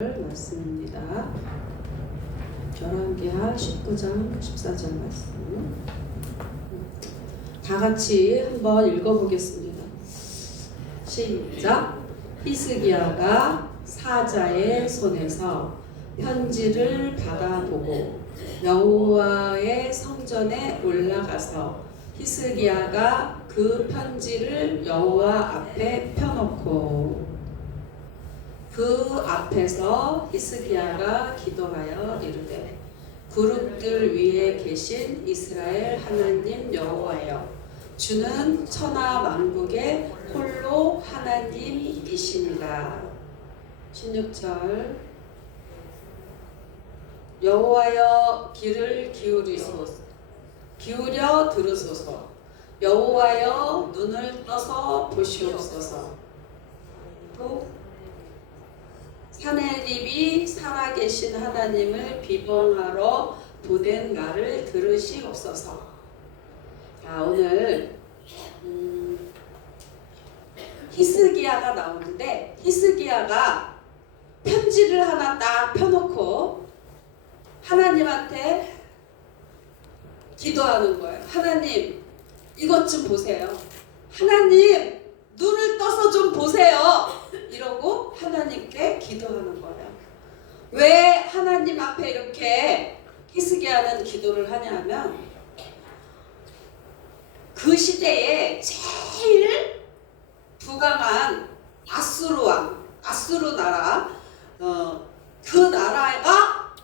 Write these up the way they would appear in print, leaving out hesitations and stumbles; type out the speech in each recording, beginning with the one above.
말씀입니다. 열왕기하 19장 14절 말씀 다 같이 한번 읽어보겠습니다. 시작. 히스기야가 사자의 손에서 편지를 받아보고 여호와의 성전에 올라가서 히스기야가 그 편지를 여호와 앞에 펴놓고 그 앞에서 히스기야가 기도하여 이르되 그룹들 위에 계신 이스라엘 하나님 여호와여, 주는 천하 만국의 홀로 하나님이시니라. 16절. 여호와여, 귀를 기울여 들으소서. 여호와여, 눈을 떠서 보시옵소서. 또 사내립이 살아계신 하나님을 비방하러 보낸 나를 들으시옵소서. 자, 오늘 히스기야가 나오는데, 히스기야가 편지를 하나 딱 펴놓고 하나님한테 기도하는 거예요. 하나님, 이것 좀 보세요. 하나님, 눈을 떠서 좀 보세요. 이러고 하나님께 기도하는 거예요. 왜 하나님 앞에 이렇게 히스기야는 기도를 하냐면, 그 시대에 제일 부강한 아수르 왕, 아수르 나라, 그 나라가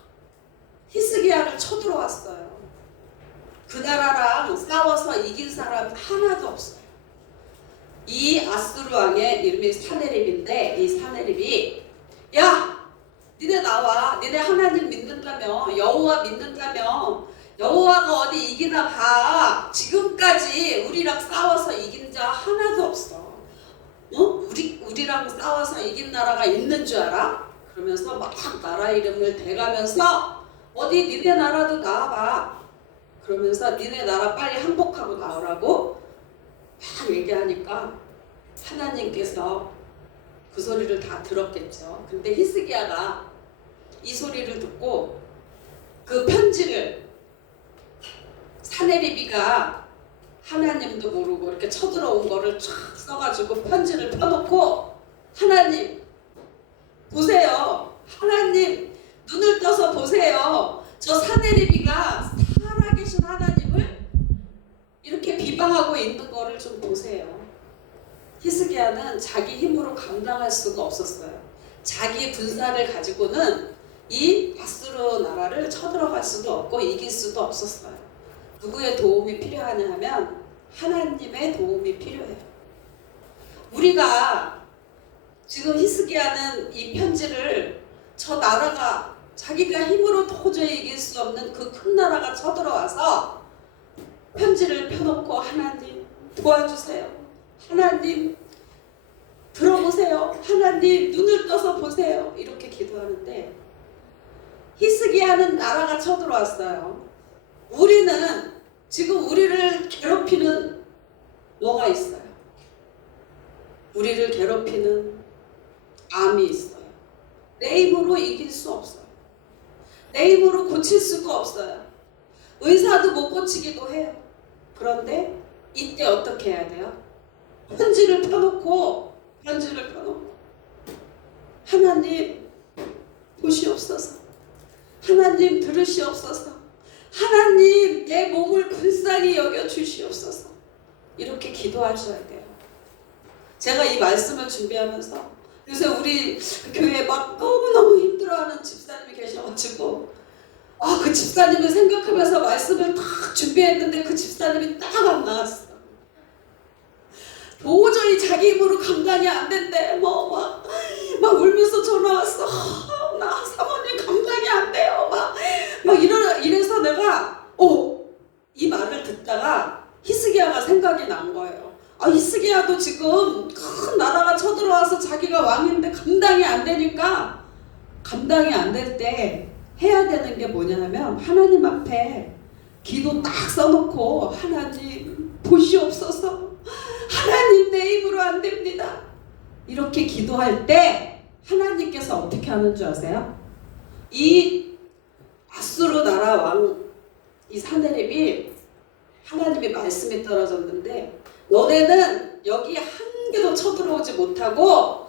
히스기야를 쳐들어왔어요. 그 나라랑 싸워서 이긴 사람 하나도 없어요. 이 아수르 왕의 이름이 사네립인데, 이 사네립이 야, 니네 나와. 니네 하나님 믿는다며, 여호와 믿는다며, 여호와가 어디 이기나 봐. 지금까지 우리랑 싸워서 이긴 자 하나도 없어. 우리랑 싸워서 이긴 나라가 있는 줄 알아? 그러면서 막 나라 이름을 대가면서 어디 니네 나라도 나와봐. 그러면서 니네 나라 빨리 항복하고 나오라고 막 얘기하니까 하나님께서 그 소리를 다 들었겠죠. 근데 히스기야가 이 소리를 듣고 그 편지를, 사네리비가 하나님도 모르고 이렇게 쳐들어온 거를 쫙 써가지고 편지를 펴놓고, 하나님 보세요. 하나님 눈을 떠서 보세요. 저 사네리비가 살아계신 하나님을 이렇게 비방하고 있는 거를 좀 보세요. 히스기야는 자기 힘으로 감당할 수가 없었어요. 자기의 군사를 가지고는 이 아수르 나라를 쳐들어갈 수도 없고 이길 수도 없었어요. 누구의 도움이 필요하냐 하면 하나님의 도움이 필요해요. 우리가 지금 히스기야는 이 편지를, 저 나라가 자기가 힘으로 도저히 이길 수 없는 그 큰 나라가 쳐들어와서 편지를 펴놓고 하나님 도와주세요. 하나님 들어보세요. 하나님 눈을 떠서 보세요. 이렇게 기도하는데, 히스기야는 나라가 쳐들어왔어요. 우리는 지금 우리를 괴롭히는 뭐가 있어요? 우리를 괴롭히는 암이 있어요. 내 힘으로 이길 수 없어요. 내 힘으로 고칠 수가 없어요. 의사도 못 고치기도 해요. 그런데 이때 어떻게 해야 돼요? 편지를 펴놓고 하나님 보시옵소서. 하나님 들으시옵소서. 하나님 내 몸을 불쌍히 여겨 주시옵소서. 이렇게 기도하셔야 돼요. 제가 이 말씀을 준비하면서 요새 우리 교회에 막 너무너무 힘들어하는 집사님이 계셔가지고 그 집사님을 생각하면서 말씀을 딱 준비했는데 그 집사님이 딱 안 나왔어. 도저히 자기 힘으로 감당이 안 된대. 막 울면서 전화 왔어. 나 사모님 감당이 안 돼요. 막 이래서 내가 이 말을 듣다가 히스기야가 생각이 난 거예요. 히스기야도 지금 큰 나라가 쳐들어와서 자기가 왕인데 감당이 안 되니까, 감당이 안 될 때 해야 되는 게 뭐냐면 하나님 앞에 기도 딱 써놓고 하나님 보시옵소서. 하나님 내 힘으로 안 됩니다. 이렇게 기도할 때 하나님께서 어떻게 하는 줄 아세요? 이 아수르 나라 왕 이 사내립이 하나님의 말씀이 떨어졌는데 너네는 여기 한 개도 쳐들어오지 못하고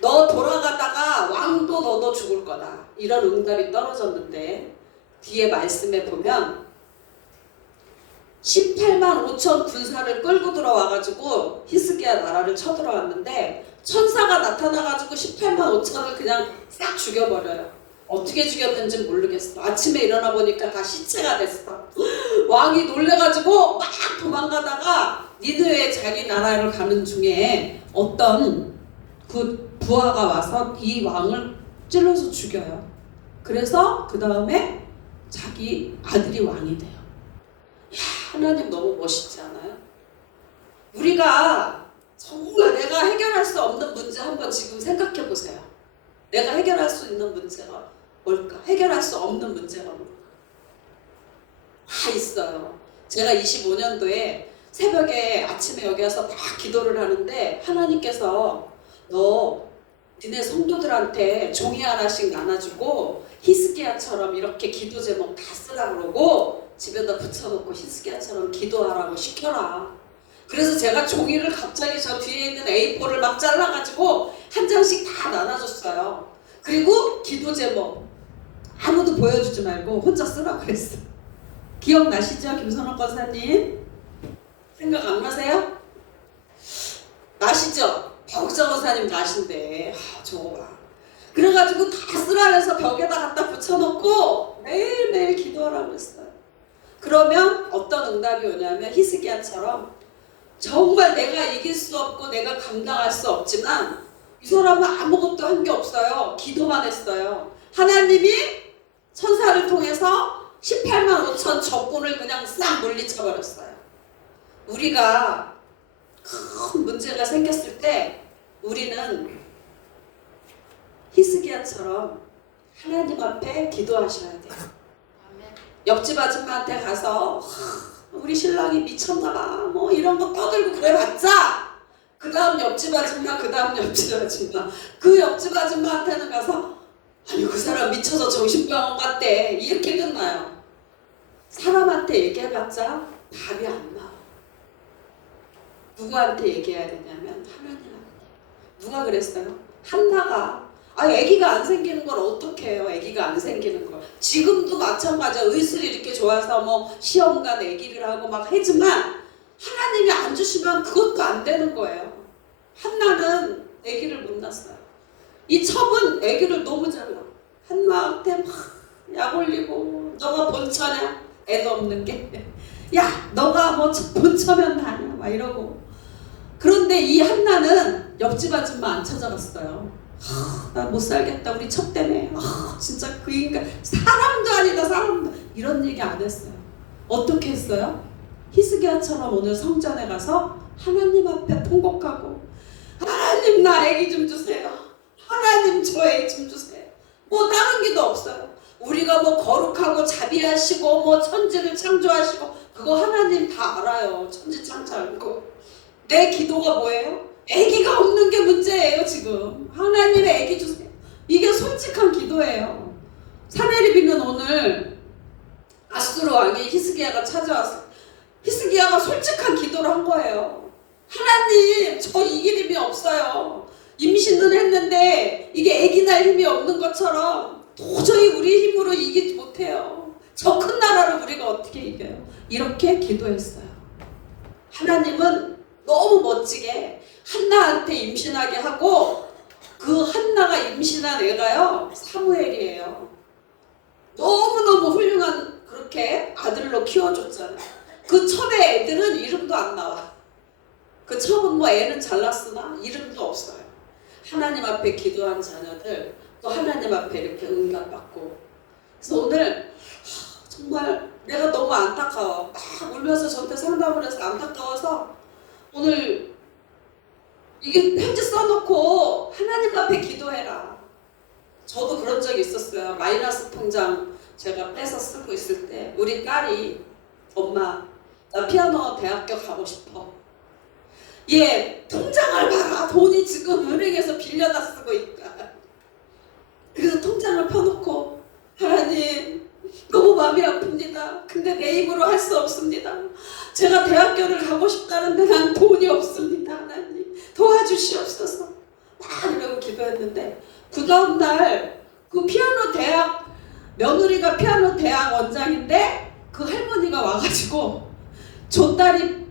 너 돌아가다가 왕도 너도 죽을 거다. 이런 응답이 떨어졌는데 뒤에 말씀에 보면 18만 5천 군사를 끌고 들어와가지고 히스기야 나라를 쳐들어왔는데 천사가 나타나가지고 18만 5천을 그냥 싹 죽여버려요. 어떻게 죽였는지 모르겠어. 아침에 일어나 보니까 다 시체가 됐어. 왕이 놀래가지고 막 도망가다가 니느웨 자기 나라를 가는 중에 어떤 그 부하가 와서 이 왕을 찔러서 죽여요. 그래서 그 다음에 자기 아들이 왕이 돼요. 야, 하나님 너무 멋있지 않아요? 우리가 정말 내가 해결할 수 없는 문제 한번 지금 생각해 보세요. 내가 해결할 수 있는 문제가 뭘까? 해결할 수 없는 문제가 뭘까? 다 있어요. 제가 25년도에 새벽에 아침에 여기 와서 막 기도를 하는데 하나님께서 너 니네 성도들한테 종이 하나씩 나눠주고 히스기야처럼 이렇게 기도 제목 다 쓰라 그러고 집에다 붙여놓고 히스기야처럼 기도하라고 시켜라. 그래서 제가 종이를 갑자기 저 뒤에 있는 A4를 막 잘라가지고 한 장씩 다 나눠줬어요. 그리고 기도 제목 아무도 보여주지 말고 혼자 쓰라 그랬어. 기억나시죠? 김선호 권사님? 생각 안 나세요? 나시죠? 벽정원사님 나신데 저거 봐. 그래가지고 다 쓰라 해서 벽에다 갖다 붙여놓고 매일매일 기도하라고 했어요. 그러면 어떤 응답이 오냐면 히스기야처럼 정말 내가 이길 수 없고 내가 감당할 수 없지만 이 사람은 아무것도 한 게 없어요. 기도만 했어요. 하나님이 천사를 통해서 18만 5천 적군을 그냥 싹 물리쳐버렸어요. 우리가 큰 문제가 생겼을 때 우리는 히스기야처럼 하나님 앞에 기도하셔야 돼요. 옆집 아줌마한테 가서 우리 신랑이 미쳤나봐 뭐 이런 거 떠들고 그래봤자 그 다음 옆집 아줌마 그 다음 옆집 아줌마 그 옆집 아줌마한테는 가서 아니 그 사람 미쳐서 정신병원 갔대 이렇게 끝나요. 사람한테 얘기해봤자 답이 안 나와. 누구한테 얘기해야 되냐면 하나님한테. 누가 그랬어요? 한나가 아기가 안 생기는 걸 어떻게 해요? 아기가 안 생기는 걸. 지금도 마찬가지야. 의술이 이렇게 좋아서 뭐 시험관 아기를 하고 막 하지만 하나님이 안 주시면 그것도 안 되는 거예요. 한나는 아기를 못 낳았어요. 이 첩은 아기를 너무 잘 낳아. 한나한테 막 약 올리고 너가 본처냐? 애도 없는 게. 야 너가 뭐 본처면 다냐? 막 이러고. 그런데 이 한나는 옆집 아줌마 안 찾아갔어요. 나 못 살겠다 우리 첩 때문에. 진짜 그 인간 사람도 아니다 사람도. 이런 얘기 안 했어요. 어떻게 했어요? 히스기야처럼 오늘 성전에 가서 하나님 앞에 통곡하고 하나님 나 애기 좀 주세요. 하나님 저 애기 좀 주세요. 뭐 다른 기도 없어요. 우리가 뭐 거룩하고 자비하시고 뭐 천지를 창조하시고 그거 하나님 다 알아요. 천지 창조하고. 내 기도가 뭐예요? 아기가 없는 게 문제예요 지금. 하나님의 아기 주세요. 이게 솔직한 기도예요. 사내립이는 오늘 아수르 왕이 히스기야가 찾아왔어요. 히스기야가 솔직한 기도를 한 거예요. 하나님 저 이길 힘이 없어요. 임신은 했는데 이게 아기 낳을 힘이 없는 것처럼 도저히 우리 힘으로 이기지 못해요. 저 큰 나라를 우리가 어떻게 이겨요? 이렇게 기도했어요. 하나님은 너무 멋지게 한나한테 임신하게 하고 그 한나가 임신한 애가요 사무엘이에요. 너무너무 훌륭한 그렇게 아들로 키워줬잖아요. 그 첩의 애들은 이름도 안 나와. 그 첩은 뭐 애는 잘났으나 이름도 없어요. 하나님 앞에 기도한 자녀들 또 하나님 앞에 이렇게 응답받고. 그래서 오늘 정말 내가 너무 안타까워. 막 울면서 저한테 상담을 해서 안타까워서 오늘 이게 편지 써놓고 하나님 앞에 기도해라. 저도 그런 적이 있었어요. 마이너스 통장 제가 빼서 쓰고 있을 때 우리 딸이 엄마 나 피아노 대학교 가고 싶어. 얘 통장을 봐라. 돈이 지금 은행에서 빌려다 쓰고 있다. 근데 내 힘으로 할 수 없습니다. 제가 대학교를 가고 싶다는데 난 돈이 없습니다. 하나님 도와주시옵소서. 막 이러고 기도했는데 그 다음날 그 피아노 대학 며느리가 피아노 대학 원장인데 그 할머니가 와가지고 저 딸이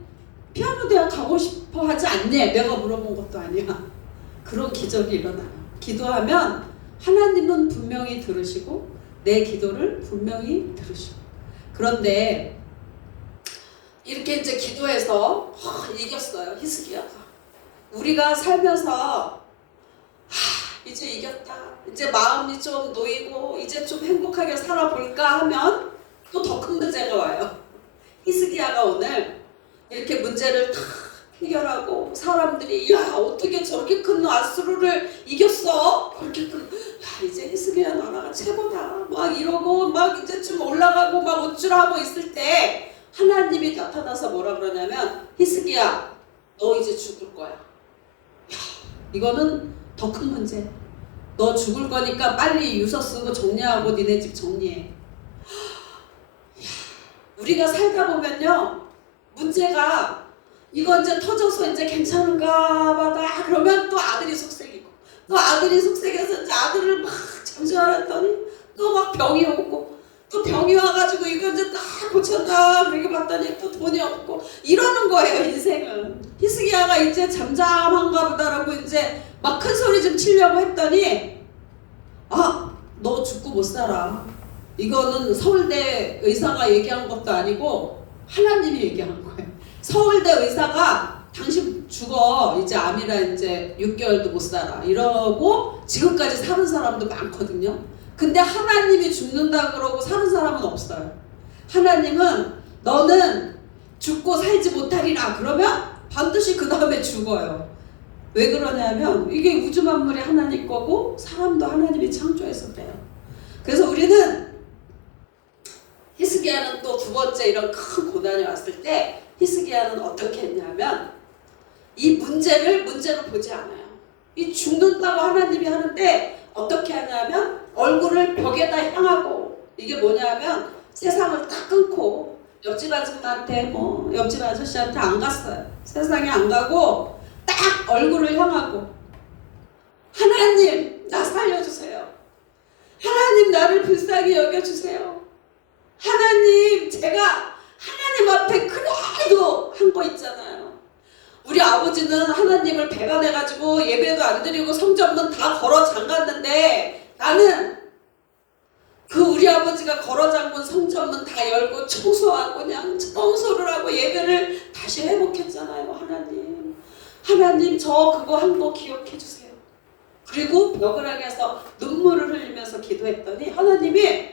피아노 대학 가고 싶어 하지 않니? 내가 물어본 것도 아니야. 그런 기적이 일어나요. 기도하면 하나님은 분명히 들으시고 내 기도를 분명히 들으시고. 그런데 이렇게 이제 기도해서 이겼어요. 히스기야가. 우리가 살면서 이제 이겼다. 이제 마음이 좀 놓이고 이제 좀 행복하게 살아볼까 하면 또 더 큰 문제가 와요. 히스기야가 오늘 이렇게 문제를 다 해결하고 사람들이 야 어떻게 저렇게 큰 아수르를 이겼어? 그렇게 큰 이제 히스기야 나라가 최고다 막 이러고 막 이제 좀 올라가고 막 우쭐하고 있을 때 하나님이 나타나서 뭐라 그러냐면 히스기야 너 이제 죽을 거야. 이거는 더 큰 문제. 너 죽을 거니까 빨리 유서 쓰고 정리하고 니네 집 정리해. 우리가 살다 보면요 문제가 이거 이제 터져서 이제 괜찮은가 봐다 그러면 또 아들이 속색이고 또 아들이 속색해서 이제 아들을 막 잠수하랬더니 또 막 병이 오고 또 병이 와가지고 이거 이제 딱 고쳤다 그렇게 봤더니 또 돈이 없고 이러는 거예요 인생은. 히스기야가 이제 잠잠한가 보다라고 이제 막 큰 소리 좀 치려고 했더니 너 죽고 못 살아. 이거는 서울대 의사가 얘기한 것도 아니고 하나님이 얘기한 거예요. 서울대 의사가 당신 죽어 이제 암이라 이제 6개월도 못 살아 이러고 지금까지 사는 사람도 많거든요. 근데 하나님이 죽는다 그러고 사는 사람은 없어요. 하나님은 너는 죽고 살지 못하리라 그러면 반드시 그 다음에 죽어요. 왜 그러냐면 이게 우주 만물이 하나님 거고 사람도 하나님이 창조해서 그래요. 그래서 우리는 히스기야는 또 두 번째 이런 큰 고난이 왔을 때 히스기야는 어떻게 했냐면 이 문제를 문제로 보지 않아요. 이 죽는다고 하나님이 하는데 어떻게 하냐면 얼굴을 벽에다 향하고 이게 뭐냐면 세상을 딱 끊고 옆집 아줌마한테 뭐 옆집 아저씨한테 안 갔어요. 세상에 안 가고 딱 얼굴을 향하고 하나님 나 살려주세요. 하나님 나를 불쌍히 여겨주세요. 하나님 제가 하나님 앞에 그래도 한 거 있잖아요. 우리 아버지는 하나님을 배반해가지고 예배도 안 드리고 성전문 다 걸어 잠갔는데 나는 그 우리 아버지가 걸어 잠근 성전문 다 열고 청소하고 그냥 청소를 하고 예배를 다시 회복했잖아요. 하나님 저 그거 한 거 기억해 주세요. 그리고 벽을 향해서 눈물을 흘리면서 기도했더니 하나님이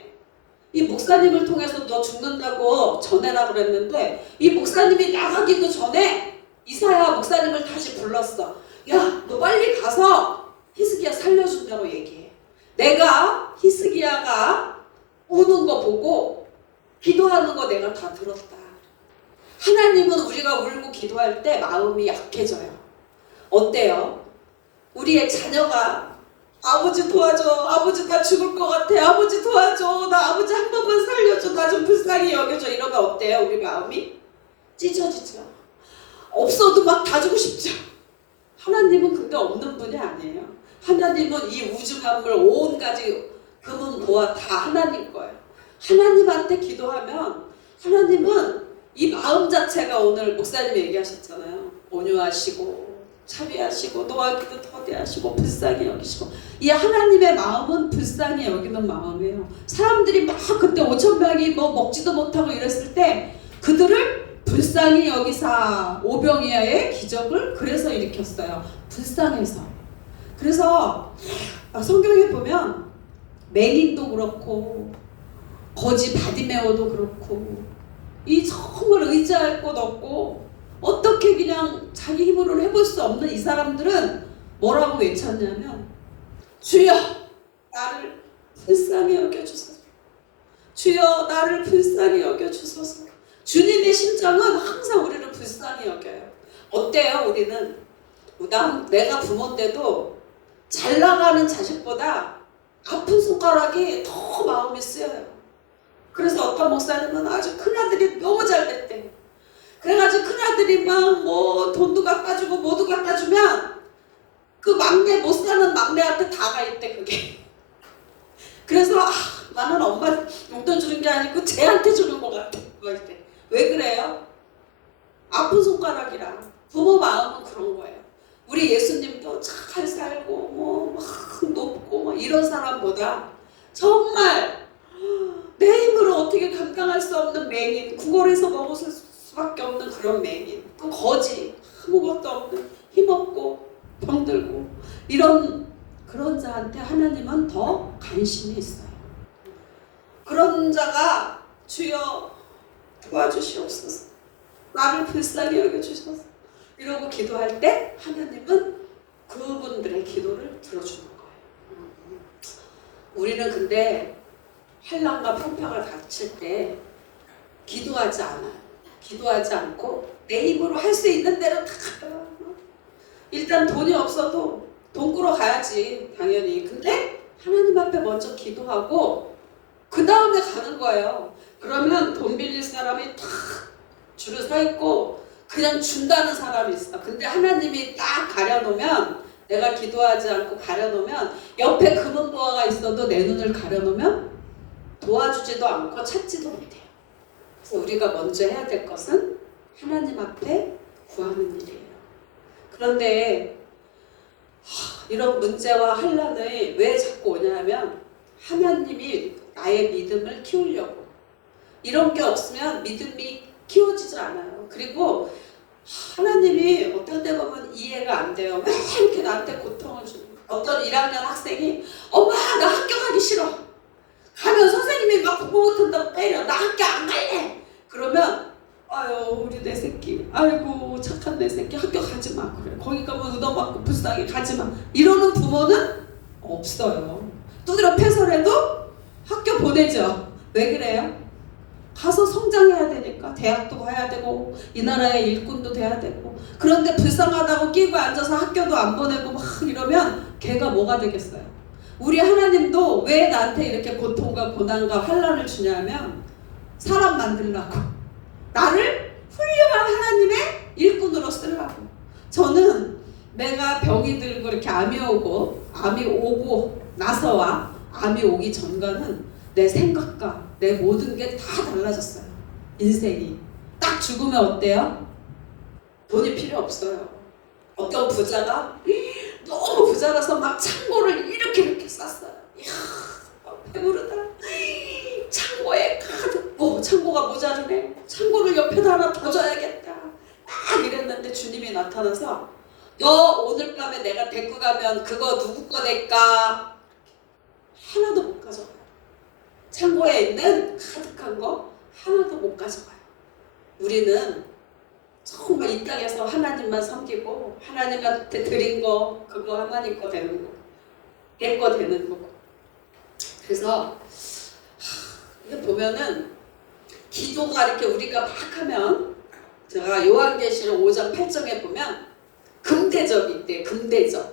이 목사님을 통해서 너 죽는다고 전해라 그랬는데 이 목사님이 나가기도 전에 이사야 목사님을 다시 불렀어. 야, 너 빨리 가서 히스기야 살려준다고 얘기해. 내가 히스기야가 우는 거 보고 기도하는 거 내가 다 들었다. 하나님은 우리가 울고 기도할 때 마음이 약해져요. 어때요? 우리의 자녀가 아버지 도와줘. 아버지 나 죽을 것 같아. 아버지 도와줘. 나 아버지 한 번만 살려줘. 나 좀 불쌍히 여겨줘. 이러면 어때요? 우리 마음이? 찢어지죠. 없어도 막 다 주고 싶죠. 하나님은 근데 없는 분이 아니에요. 하나님은 이 우주 만물 온 가지 금은 보아 다 하나님 거예요. 하나님한테 기도하면 하나님은 이 마음 자체가 오늘 목사님이 얘기하셨잖아요. 온유하시고 자비하시고 노하기도 더디하시고 불쌍히 여기시고 이 하나님의 마음은 불쌍히 여기는 마음이에요. 사람들이 막 그때 5,000명이 뭐 먹지도 못하고 이랬을 때 그들을 불쌍히 여기사 오병이어의 기적을 그래서 일으켰어요. 불쌍해서. 그래서 성경에 보면 맹인도 그렇고 거지 바디메오도 그렇고 이 정말 의지할 곳 없고 어떻게 그냥 자기 힘으로는 해볼 수 없는 이 사람들은 뭐라고 외쳤냐면 주여 나를 불쌍히 여겨주소서. 주여 나를 불쌍히 여겨주소서. 주님의 심정은 항상 우리를 불쌍히 여겨요. 어때요? 우리는 내가 부모인데도 잘 나가는 자식보다 아픈 손가락이 더 마음이 쓰여요. 그래서 어떤 목사님은 아주 큰아들이 너무 잘 됐대. 그래가지고 큰아들이 막 뭐 돈도 갖다 주고 뭐도 갖다 주면 그 막내 못 사는 막내한테 다 가 있대 그게. 그래서 나는 엄마 용돈 주는 게 아니고 쟤한테 주는 것 같아. 왜 그래요? 아픈 손가락이라. 부모 마음은 그런 거예요. 우리 예수님도 잘 살고 뭐 막 높고 뭐 이런 사람보다 정말 내 힘으로 어떻게 감당할 수 없는 맹인, 구걸해서 먹을 수밖에 없는 그런 맹인, 또 거지, 아무것도 없는 힘없고 병들고 이런 그런 자한테 하나님은 더 관심이 있어요. 그런 자가 주여 도와주시옵소서, 나를 불쌍히 여겨주셔서 이러고 기도할 때 하나님은 그분들의 기도를 들어주는 거예요. 우리는 근데 환난과 풍파가 닥칠 때 기도하지 않아요. 기도하지 않고 내 힘으로 할 수 있는 대로 다 가요. 일단 돈이 없어도 돈 꾸러 가야지 당연히. 근데 하나님 앞에 먼저 기도하고 그 다음에 가는 거예요. 그러면 돈 빌릴 사람이 탁 줄을 서 있고 그냥 준다는 사람이 있어. 근데 하나님이 딱 가려놓으면, 내가 기도하지 않고 가려놓으면, 옆에 금은보화가 있어도 내 눈을 가려놓으면 도와주지도 않고 찾지도 못해요. 그래서 우리가 먼저 해야 될 것은 하나님 앞에 구하는 일이에요. 그런데 이런 문제와 환난이 왜 자꾸 오냐면 하나님이 나의 믿음을 키우려고. 이런 게 없으면 믿음이 키워지지 않아요. 그리고 하나님이 어떨 때 보면 이해가 안 돼요. 왜 이렇게 나한테 고통을 주는 거야. 어떤 1학년 학생이 엄마 나 학교 가기 싫어. 가면 선생님이 막 공부 못한다고 때려. 나 학교 안 갈래. 그러면 아유 우리 내 새끼, 아이고 착한 내 새끼 학교 가지 마. 그래 거기 가면 의도받고 불쌍히 가지 마. 이러는 부모는 없어요. 두드려 패서라도 학교 보내죠. 왜 그래요? 가서 성장해야 되니까. 대학도 가야 되고 이 나라의 일꾼도 돼야 되고. 그런데 불쌍하다고 끼고 앉아서 학교도 안 보내고 막 이러면 걔가 뭐가 되겠어요? 우리 하나님도 왜 나한테 이렇게 고통과 고난과 환난을 주냐면 사람 만들라고, 나를 훌륭한 하나님의 일꾼으로 쓰려고. 저는 내가 병이 들고 이렇게 암이 오고 나서와 암이 오기 전과는 내 생각과 내 모든 게 다 달라졌어요. 인생이. 딱 죽으면 어때요? 돈이 필요 없어요. 어떤 부자가 너무 부자라서 막 창고를 이렇게 쌌어요. 이야, 배부르다. 창고에 가득, 창고가 모자르네. 창고를 옆에다 하나 더 줘야겠다. 딱 이랬는데 주님이 나타나서 너 오늘 밤에 내가 데리고 가면 그거 누구 거 낼까? 하나도 못 가져가요. 창고에 있는 가득한 거 하나도 못 가져가요. 우리는 정말 이 땅에서 하나님만 섬기고 하나님한테 드린 거 그거 하나님 거 되는 거고 내 거 되는 거고. 그래서 이거 보면은 기도가 이렇게 우리가 막 하면, 제가 요한계시록 5장 8장에 보면 금대접이 있대요. 금대접.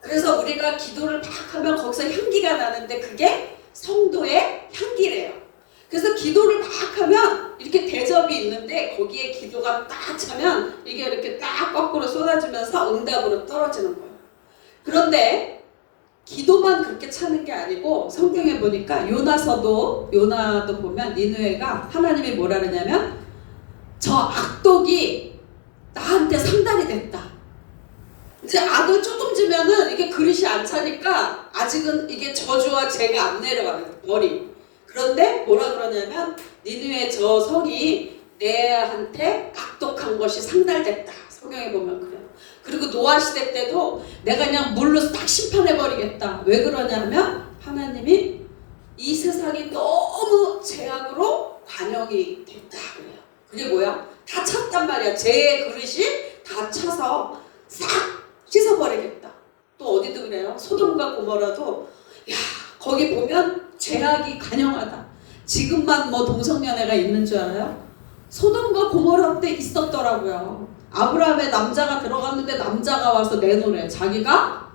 그래서 우리가 기도를 막 하면 거기서 향기가 나는데 그게 성도의 향기래요. 그래서 기도를 막 하면 이렇게 대접이 있는데 거기에 기도가 딱 차면 이게 이렇게 딱 거꾸로 쏟아지면서 응답으로 떨어지는 거예요. 그런데 기도만 그렇게 차는 게 아니고 성경에 보니까 요나도 보면 니느웨가 하나님이 뭐라 그러냐면 저 악독이 나한테 상달이 됐다. 이제 악을 조금 지면은 이게 그릇이 안 차니까 아직은 이게 저주와 죄가 안 내려가요. 머리. 그런데 뭐라 그러냐면 니느웨 저 성이 내한테 악독한 것이 상달됐다. 성경에 보면 그래요. 그리고 노아 시대 때도 내가 그냥 물로 딱 심판해버리겠다. 왜 그러냐면 하나님이 이 세상이 너무 죄악으로 관영이 됐다 그래요. 그게 뭐야? 다 찼단 말이야. 죄의 그릇이 다 차서 싹 씻어버리겠다. 또 어디도 그래요. 소돔과 고모라도 거기 보면 죄악이 관영하다. 지금만 뭐 동성연애가 있는 줄 알아요? 소돔과 고모라 때 있었더라고요. 아브라함의 남자가 들어갔는데 남자가 와서 내놓으래. 자기가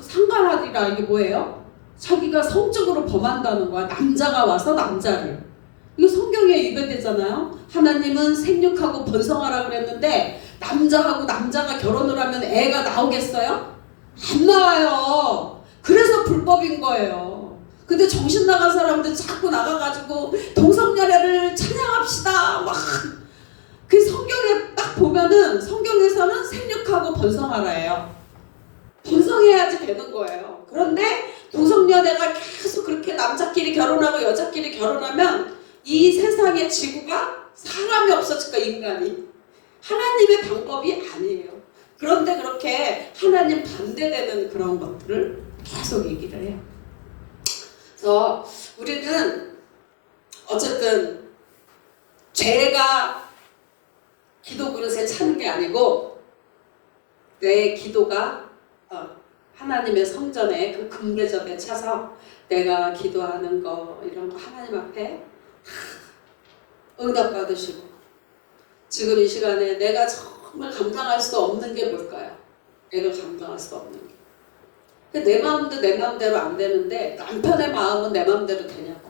상관하리라. 이게 뭐예요? 자기가 성적으로 범한다는 거야. 남자가 와서 남자를. 이거 성경에 위배되잖아요. 하나님은 생육하고 번성하라 그랬는데 남자하고 남자가 결혼을 하면 애가 나오겠어요? 안 나와요. 그래서 불법인 거예요. 근데 정신 나간 사람들 자꾸 나가가지고 동성연애를 찬양합시다. 막 그 성경에 딱 보면은 성경에서는 생육하고 번성하라예요. 번성해야지 되는 거예요. 그런데 동성연애가 계속 그렇게 남자끼리 결혼하고 여자끼리 결혼하면 이 세상의 지구가 사람이 없어질까, 인간이. 하나님의 방법이 아니에요. 그런데 그렇게 하나님 반대되는 그런 것들을 계속 얘기를 해요. 그래서 우리는 어쨌든 죄가 기도 그릇에 차는 게 아니고 내 기도가 하나님의 성전에 그 금대접에 차서 내가 기도하는 거 이런 거 하나님 앞에 응답 받으시고, 지금 이 시간에 내가 정말 감당할 수 없는 게 뭘까요? 내가 감당할 수 없는 게. 내 마음도 내 마음대로 안 되는데 남편의 마음은 내 마음대로 되냐고.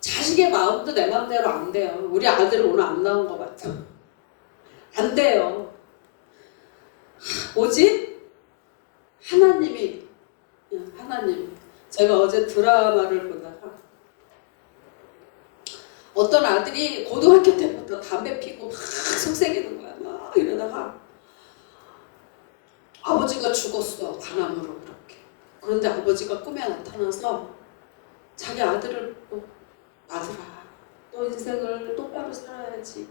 자식의 마음도 내 마음대로 안 돼요. 우리 아들 오늘 안 나온 거 맞죠? 안 돼요. 오직 하나님. 제가 어제 드라마를 보다가 어떤 아들이 고등학교 때부터 담배 피고 막 속삭이는 거야. 막 이러다가 아버지가 죽었어. 간암으로 그렇게. 그런데 아버지가 꿈에 나타나서 자기 아들을 아들아, 너 인생을 똑바로 살아야지.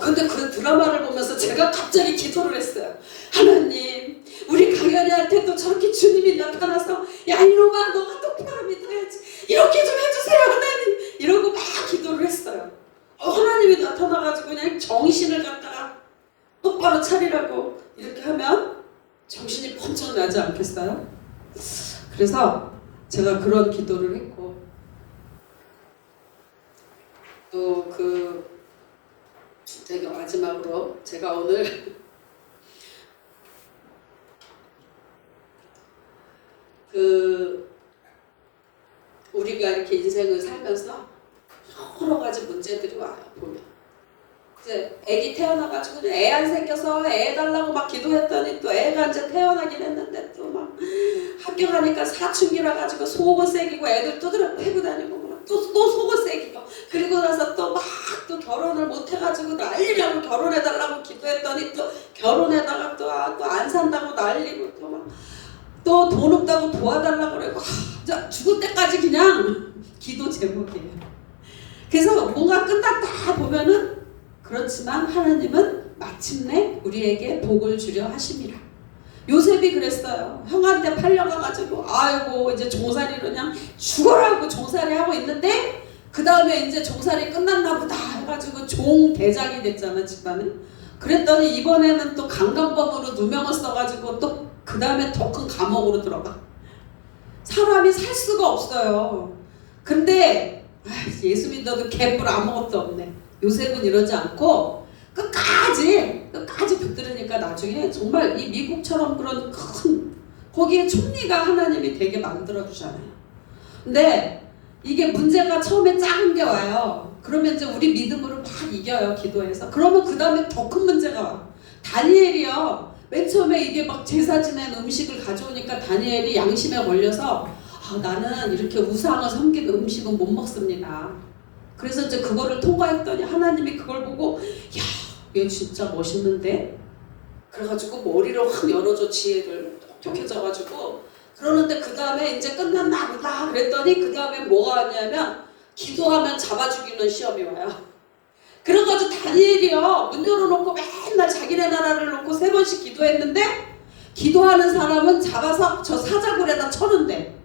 근데 그 드라마를 보면서 제가 갑자기 기도를 했어요. 하나님, 우리 강연이한테도 저렇게 주님이 나타나서 야 이놈아 너가 똑바로 믿어야지. 이렇게 좀 해주세요 하나님. 이러고 막 기도를 했어요. 하나님이 나타나가지고 그냥 정신을 갖다가 똑바로 차리라고 이렇게 하면 정신이 번쩍 나지 않겠어요? 그래서 제가 그런 기도를 했고, 또 제가 마지막으로 제가 오늘 우리가 이렇게 인생을 살면서 여러 가지 문제들이 와요. 보면 이제 애기 태어나가지고 애 안 생겨서 애 달라고 막 기도했더니 또 애가 이제 태어나긴 했는데 또 막 학교 가니까 사춘기라 가지고 속옷 새기고 애들 두드려 패고 다니고 또 속옷 새기고, 그리고 나서 또 막 또 결혼을 못 해가지고 난리라고 결혼해달라고 기도했더니 또 결혼해다가 또 안 산다고 난리고 또 막 또 돈 없다고 도와달라고 그러고 죽을 때까지 그냥 기도 제목이에요. 그래서 뭔가 끝났다 보면은 그렇지만 하나님은 마침내 우리에게 복을 주려 하심이라. 요셉이 그랬어요. 형한테 팔려가가지고 아이고 이제 종살이로 그냥 죽어라고 종살이 하고 있는데 그 다음에 이제 종살이 끝났나 보다 해가지고 종 대장이 됐잖아, 집안은. 그랬더니 이번에는 또 강간범으로 누명을 써가지고 또 그 다음에 더 큰 감옥으로 들어가. 사람이 살 수가 없어요. 근데 예수 믿어도 개뿔 아무것도 없네. 요셉은 이러지 않고 끝까지 붙들으니까 나중에 정말 이 미국처럼 그런 큰 거기에 총리가 하나님이 되게 만들어주잖아요. 근데 이게 문제가 처음에 작은 게 와요. 그러면 이제 우리 믿음으로 막 이겨요, 기도해서. 그러면 그 다음에 더 큰 문제가 와. 다니엘이요. 맨 처음에 이게 막 제사 지낸 음식을 가져오니까 다니엘이 양심에 걸려서 나는 이렇게 우상을 섬기는 음식은 못 먹습니다. 그래서 이제 그거를 통과했더니 하나님이 그걸 보고 야, 얘 진짜 멋있는데? 그래가지고 머리를 확 열어줘, 지혜를 똑똑해져가지고. 그러는데 그 다음에 이제 끝났나 보다 그랬더니 그 다음에 뭐가 왔냐면 기도하면 잡아 죽이는 시험이 와요. 그래가지고 다니엘이요 문 열어놓고 맨날 자기네 나라를 놓고 3번씩 기도했는데 기도하는 사람은 잡아서 저 사자굴에다 쳐는데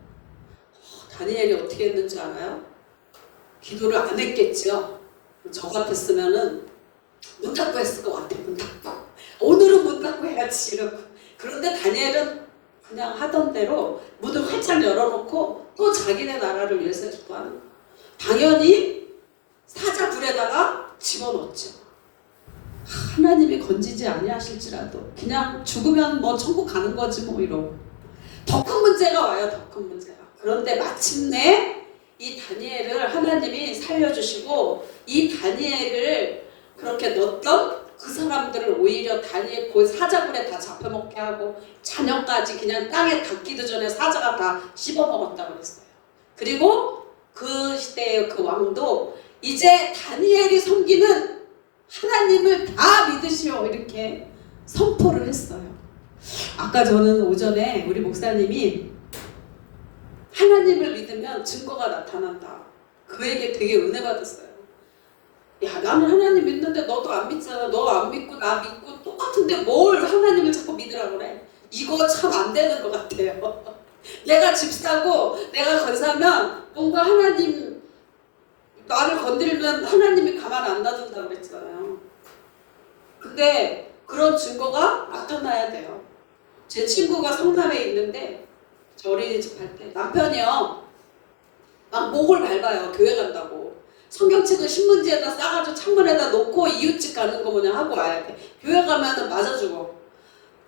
다니엘이 어떻게 했는지 알아요? 기도를 안 했겠죠. 저 같았으면은 문 닫고 했을 것 같아. 문 닫고 오늘은 문 닫고 해야지 이러고. 그런데 다니엘은 그냥 하던 대로 문을 활짝 열어놓고 또 자기네 나라를 위해서 기도하는 거예요. 당연히 사자굴에다가 집어넣었죠. 하나님이 건지지 아니하실지라도 그냥 죽으면 뭐 천국 가는 거지 뭐 이러고. 더 큰 문제가 와요. 더 큰 문제가. 그런데 마침내 이 다니엘을 하나님이 살려주시고 이 다니엘을 그렇게 넣었던 그 사람들을 오히려 다니엘 그 사자굴에 다 잡혀먹게 하고 자녀까지 그냥 땅에 닿기도 전에 사자가 다 씹어먹었다고 그랬어요. 그리고 그 시대의 그 왕도 이제 다니엘이 섬기는 하나님을 다 믿으시오 이렇게 선포를 했어요. 아까 저는 오전에 우리 목사님이 하나님을 믿으면 증거가 나타난다. 그에게 되게 은혜 받았어요. 야, 나는 하나님 믿는데 너도 안 믿잖아. 너 안 믿고 나 믿고 똑같은데 뭘 하나님을 자꾸 믿으라고 그래. 이거 참 안 되는 것 같아요. 내가 집 사고 내가 건사면 뭔가 하나님 나를 건드리면 하나님이 가만 안 놔둔다고 그랬잖아요. 근데 그런 증거가 나타나야 돼요. 제 친구가 성남에 있는데 저 어린이집 할 때 남편이요 막 목을 밟아요. 교회 간다고. 성경책을 신문지에다 싸가지고 창문에다 놓고 이웃집 가는 거 뭐냐 하고 와야 돼. 교회 가면은 맞아 죽어.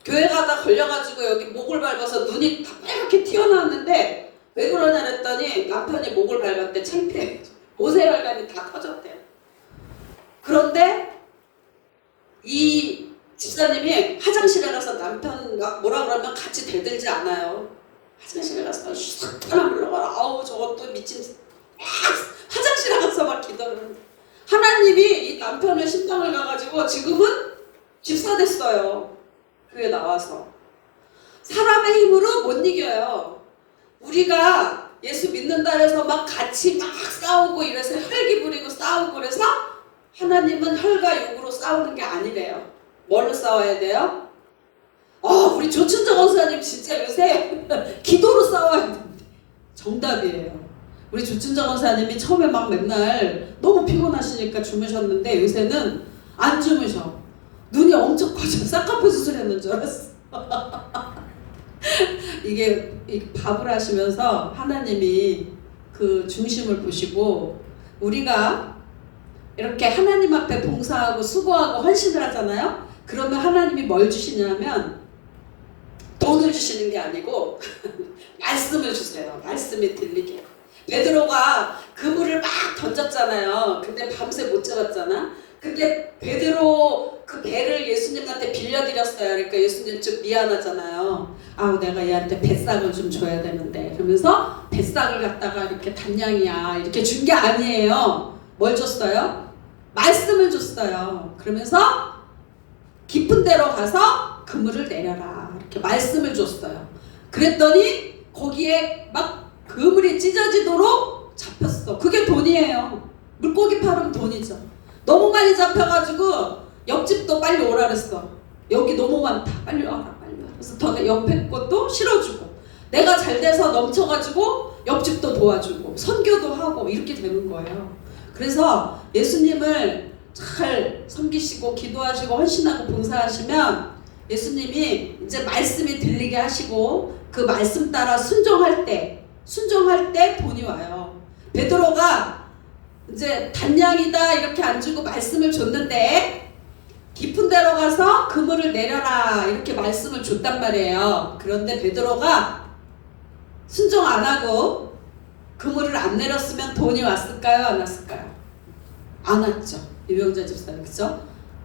교회 가다 걸려가지고 여기 목을 밟아서 눈이 다 빨갛게 튀어나왔는데 왜 그러냐 그랬더니 남편이 목을 밟았대. 창피해. 모세혈관이 다 터졌대요. 그런데 이 집사님이 화장실에 가서 남편과 뭐라 그러면 같이 대들지 않아요. 화장실에 가서 싹 하나 물러가라. 아우 저것도 미친. 화장실에 가서 막 기도를. 하나님이 이 남편의 심장을 가가지고 지금은 집사 됐어요. 교회 나와서. 사람의 힘으로 못 이겨요. 우리가 예수 믿는다 해서 막 같이 막 싸우고 이래서 혈기 부리고 싸우고 그래서 하나님은 혈과 육으로 싸우는 게 아니래요. 뭘로 싸워야 돼요? 우리 조춘정 원사님 진짜 요새 기도로 싸워야 되는데 정답이에요. 우리 조춘정 원사님이 처음에 막 맨날 너무 피곤하시니까 주무셨는데 요새는 안 주무셔. 눈이 엄청 커져. 쌍꺼풀 수술했는 줄 알았어. 이게 밥을 하시면서 하나님이 그 중심을 보시고 우리가 이렇게 하나님 앞에 봉사하고 수고하고 헌신을 하잖아요. 그러면 하나님이 뭘 주시냐면 돈을 주시는 게 아니고 말씀을 주세요. 말씀이 들리게. 베드로가 그물을 막 던졌잖아요. 근데 밤새 못 잡았잖아. 근데 베드로 그 배를 예수님한테 빌려드렸어요. 그러니까 예수님 좀 미안하잖아요. 내가 얘한테 뱃삭을 좀 줘야 되는데 그러면서 뱃삭을 갖다가 이렇게 단양이야 이렇게 준 게 아니에요. 뭘 줬어요? 말씀을 줬어요. 그러면서 깊은 데로 가서 그물을 내려라 이렇게 말씀을 줬어요. 그랬더니 거기에 막 그물이 찢어지도록 잡혔어. 그게 돈이에요. 물고기 팔으면 돈이죠. 너무 많이 잡혀가지고 옆집도 빨리 오라 그랬어. 여기 너무 많다. 빨리 와라. 빨리 와라. 그래서 더 옆에 것도 실어주고 내가 잘 돼서 넘쳐가지고 옆집도 도와주고 선교도 하고 이렇게 되는 거예요. 그래서 예수님을 잘 섬기시고 기도하시고 헌신하고 봉사하시면 예수님이 이제 말씀이 들리게 하시고 그 말씀 따라 순종할 때 돈이 와요. 베드로가 이제 단양이다 이렇게 안 주고 말씀을 줬는데 깊은 데로 가서 그물을 내려라 이렇게 말씀을 줬단 말이에요. 그런데 베드로가 순종 안 하고 그물을 안 내렸으면 돈이 왔을까요? 안 왔을까요? 안 왔죠. 유병자 집사님 그죠?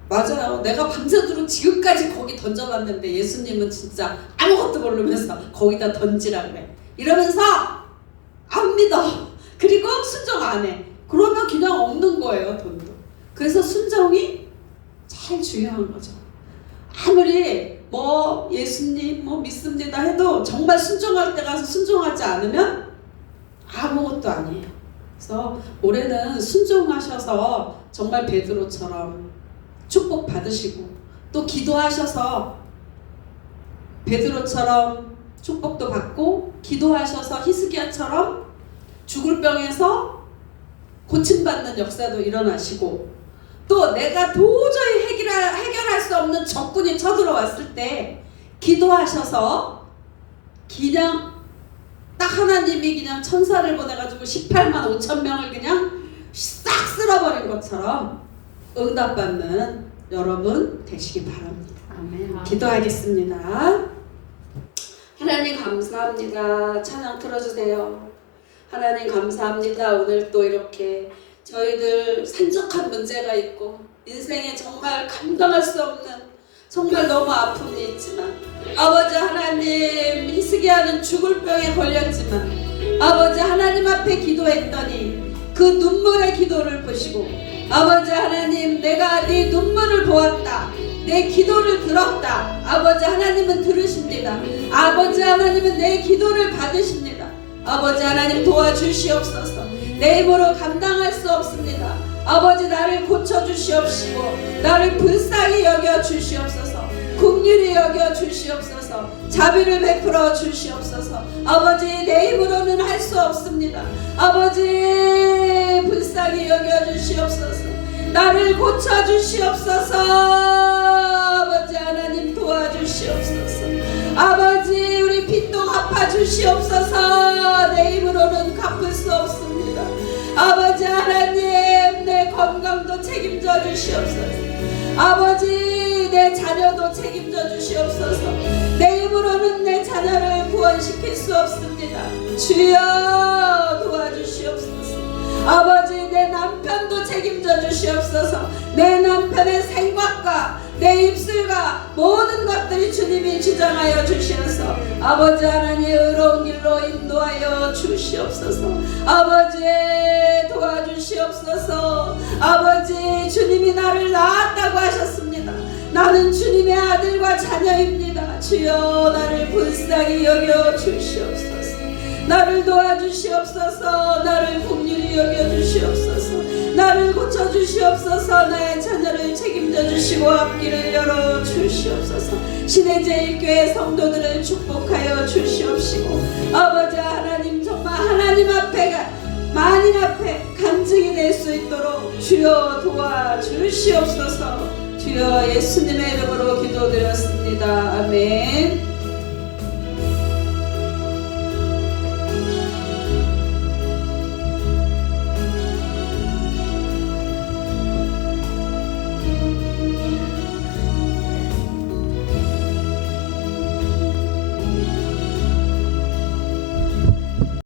맞아요. 내가 밤새도록 지금까지 거기 던져봤는데 예수님은 진짜 아무것도 모르면서 거기다 던지라 그래. 이러면서 안 믿어. 그리고 순종 안 해. 그러면 그냥 없는 거예요. 돈도. 그래서 순종이 제일 중요한 거죠. 아무리 뭐 예수님 뭐 믿습니다 해도 정말 순종할 때 가서 순종하지 않으면 아무것도 아니에요. 그래서 올해는 순종하셔서 정말 베드로처럼 축복 받으시고 또 기도하셔서 베드로처럼 축복도 받고 기도하셔서 히스기야처럼 죽을 병에서 고침받는 역사도 일어나시고 또 내가 도저히 해결할 수 없는 적군이 쳐들어왔을 때 기도하셔서 그냥 딱 하나님이 그냥 천사를 보내가지고 18만 5천 명을 그냥 싹 쓸어버린 것처럼 응답받는 여러분 되시기 바랍니다. 아멘. 기도하겠습니다. 하나님 감사합니다. 찬양 틀어주세요. 하나님 감사합니다. 오늘 또 이렇게 저희들 산적한 문제가 있고 인생에 정말 감당할 수 없는 정말 너무 아픔이 있지만 아버지 하나님, 히스기야는 죽을 병에 걸렸지만 아버지 하나님 앞에 기도했더니 그 눈물의 기도를 보시고 아버지 하나님, 내가 네 눈물을 보았다, 내 기도를 들었다. 아버지 하나님은 들으십니다. 아버지 하나님은 내 기도를 받으십니다. 아버지 하나님 도와주시옵소서. 내 힘으로 감당할 수 없습니다. 아버지 나를 고쳐주시옵시고 나를 불쌍히 여겨주시옵소서. 긍휼히 여겨주시옵소서. 자비를 베풀어 주시옵소서. 아버지 내 힘으로는 할 수 없습니다. 아버지 불쌍히 여겨주시옵소서. 나를 고쳐주시옵소서. 아버지 하나님 도와주시옵소서. 아버지 우리 빚도 갚아주시옵소서. 내 힘으로는 갚을 수 없습니다. 아버지 하나님 내 건강도 책임져 주시옵소서. 아버지 내 자녀도 책임져 주시옵소서. 내 힘으로는 내 자녀를 구원시킬 수 없습니다. 주여 도와주시옵소서. 아버지 내 남편도 책임져 주시옵소서. 내 남편의 생각과 내 입술과 모든 것들이 주님이 주장하여 주시어서 아버지 하나님 의로운 길로 인도하여 주시옵소서. 아버지 도와주시옵소서. 아버지 주님이 나를 낳았다고 하셨습니다. 나는 주님의 아들과 자녀입니다. 주여 나를 불쌍히 여겨 주시옵소서. 나를 도와주시옵소서. 나를 긍휼히 여겨주시옵소서. 나를 고쳐주시옵소서. 나의 자녀를 책임져 주시고 앞길을 열어주시옵소서. 신의제일교회 성도들을 축복하여 주시옵시고 아버지 하나님 정말 하나님 앞에 만인 앞에 간증이 될 수 있도록 주여 도와주시옵소서. 주여 예수님의 이름으로 기도드렸습니다. 아멘.